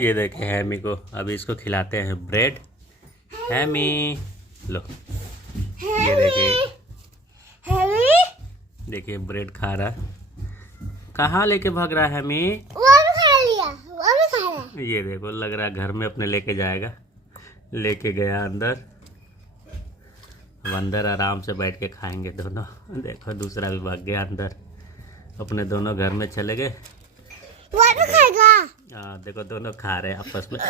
ये देखे हैमी को, अभी इसको खिलाते हैं ब्रेड। हैमी लो, ये देखिए ब्रेड खा रहा। कहाँ लेके भाग रहा है हैमी? वो भी खा लिया, वो भी खा रहा। ये देखो, लग रहा है घर में अपने लेके जाएगा। लेके गया अंदर। अब अंदर आराम से बैठ के खाएंगे दोनों। देखो दूसरा भी भाग गया अंदर। अपने दोनों घर में चले गए। वो भी खाएगा। हाँ देखो दोनों खा रहे हैं आपस में।